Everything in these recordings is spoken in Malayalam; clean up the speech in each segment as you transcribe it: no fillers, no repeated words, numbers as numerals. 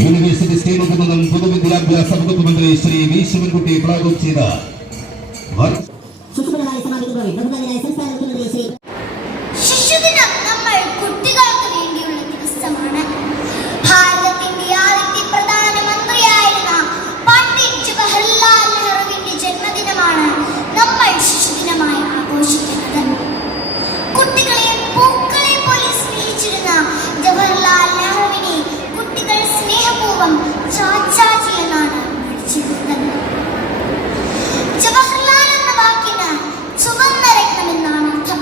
യൂണിവേഴ്സിറ്റി സ്കീമുകളിൽ നിന്നും പൊതുവിദ്യാഭ്യാസ വകുപ്പ് മന്ത്രി ശ്രീ വി ശിവൻകുട്ടി ഫ്ലാഗ് ഓഫ് ചെയ്ത ശിശുദിനം നമ്മൾ കുട്ടികൾക്ക് വേണ്ടിയുള്ള ദിവസമാണ്. ഭാരതത്തിന്റെ ആദ്യത്തെ പ്രധാനമന്ത്രിയായിരുന്ന പണ്ഡിറ്റ് ജവഹർലാൽ നെഹ്റുവിന്റെ ജന്മദിനമാണ് നമ്മൾ ശിശുദിനമായി ആഘോഷിക്കുന്നത്. കുട്ടികളെ പൂക്കളെ പോലെ സ്നേഹിച്ചിരുന്ന ജവഹർലാൽ നെഹ്റുവിനെ കുട്ടികൾ സ്നേഹപൂർവ്വം ചാച്ചാജി എന്നാണ് വിളിച്ചിരുന്നത്. ജവഹർലാൽ എന്ന വാക്കിന് ചുവന്ന രത്നം എന്നാണ് അർത്ഥം.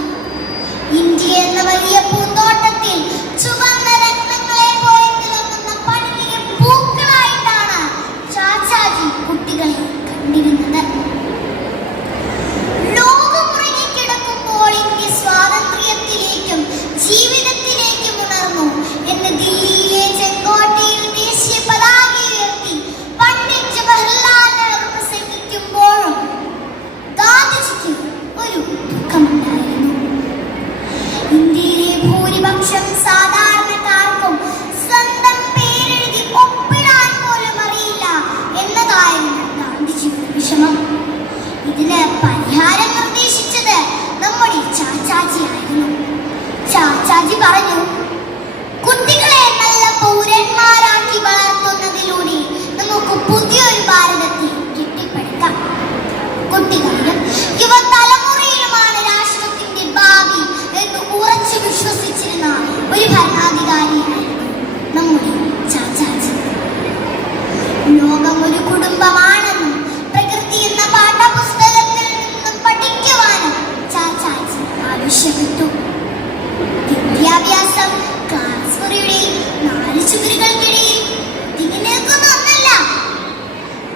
ഇന്ത്യ എന്ന വലിയ പൂന്തോട്ടത്തിൽ ചുവന്ന രത്നങ്ങളെ പോലെ തിളങ്ങുന്ന പനിനീർ പൂക്കളായിട്ടാണ് ചാച്ചാജി കുട്ടികളെ കണ്ടിരുന്നത്. ലോകമുറങ്ങി കിടക്കുമ്പോൾ ഇന്ത്യ സ്വാതന്ത്ര്യത്തിലേക്കും ജീവിതത്തിലേക്കും ഉണർന്നു എന്ന് ദില്ലിയിലെ ചെങ്കോട്ടയിൽ ദേശീയ പതാക ഉയർത്തി പണ്ഡിറ്റ് ജവഹർലാൽ നെഹ്റു പ്രസംഗിക്കുമ്പോഴും ഗാന്ധിജിക്ക് ഒരു ദുഃഖമുണ്ടായിരുന്നു. ഇന്ത്യയിലെ ഭൂരിപക്ഷം സാധാരണക്കാർക്കും സ്വന്തം പേരെഴുതി ഒപ്പിടാൻ പോലും അറിയില്ല എന്നതായിരുന്നു ഗാന്ധിജിയുടെ വിഷമം. ഇതിന് പരിഹാരം നിർദ്ദേശിച്ചത് നമ്മുടെ ചാച്ചാജി ആയിരുന്നു. ചാച്ചാജി പറഞ്ഞു, കുട്ടികളെ നല്ല പൗരന്മാരാക്കി വളർത്തുന്നതിലൂടെ നമുക്ക് പുതിയൊരു ഭാരതത്തെ കെട്ടിപ്പടുക്കാം. കുട്ടികളിലും യുവതലമുറയിലുമാണ് രാഷ്ട്രത്തിന്റെ ഭാവി എന്ന് ഉറച്ചു വിശ്വസിച്ചിരുന്ന ഒരു ഭരണാധികാരിയായിരുന്നു നമ്മുടെ ചാച്ചാജി. ലോകം ഒരു കുടുംബമാണെന്നും പ്രകൃതി എന്ന പാഠപുസ്തകത്തിൽ നിന്നും പഠിക്കുവാനും ചാച്ചാജി ആവശ്യപ്പെട്ടു. വിദ്യാഭ്യാസം ക്ലാസ് മുറിയുടെ 4 ചുവരുകൾക്കിടയിൽ ഒതുങ്ങി നിൽക്കുന്ന ഒന്നല്ല.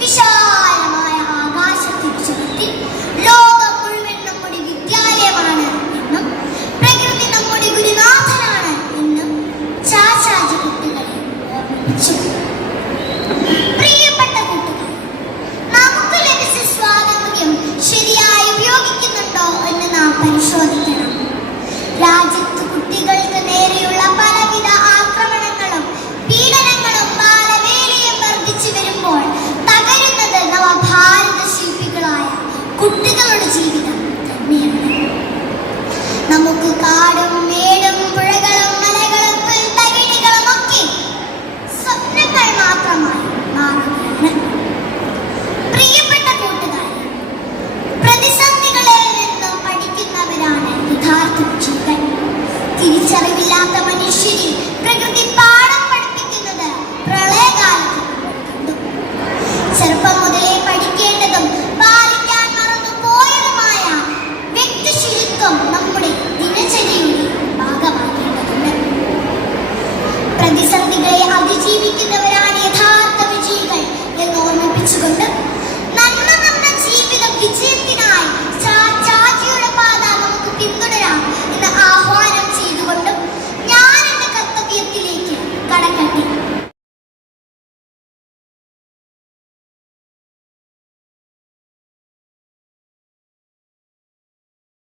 വിശാലമായ ആകാശത്തിനുചുരത്തിൽ ലോകം മുഴുവൻ നമ്മുടെ വിദ്യാലയമാണ് എന്നും പ്രകൃതി നമ്മുടെ ഗുരുനാഥനാണ് എന്നും ചാച്ചാജി കുട്ടികളെ ഓർമ്മിപ്പിച്ചു. പ്രിയപ്പെട്ട കൂട്ടുകാർ, നമുക്ക് ലഭിച്ച സ്വാതന്ത്ര്യം ശരിയായി ഉപയോഗിക്കുന്നുണ്ടോ എന്ന് നാം പരിശോധിക്കണം. രാജ്യത്ത് കുട്ടികൾക്ക് നേരെയുള്ള പലവിധ ആക്രമണങ്ങളും പീഡനങ്ങളും ബാലവേലയും വർദ്ധിച്ചു വരുമ്പോൾ തകരുന്നത് നവഭാരത ശില്പികളായ കുട്ടികളുടെ ജീവിതം തന്നെയാണ്. നമുക്ക് കാടും